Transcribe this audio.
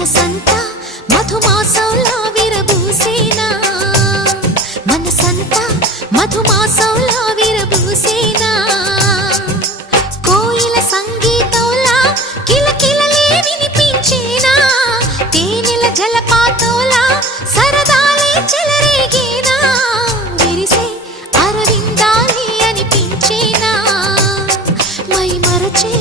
మనసంతా మధుమాసంలా విరబూసేనా మనసంతా మధుమాసంలా విరబూసేనా కోయిల సంగీతంలా కిలకిలలే వినిపించేనా తేనెల జలపాతంలా సరదాలే చెలరేగేనా విరిసే అరవిందాలే అనిపించేనా మై మరచే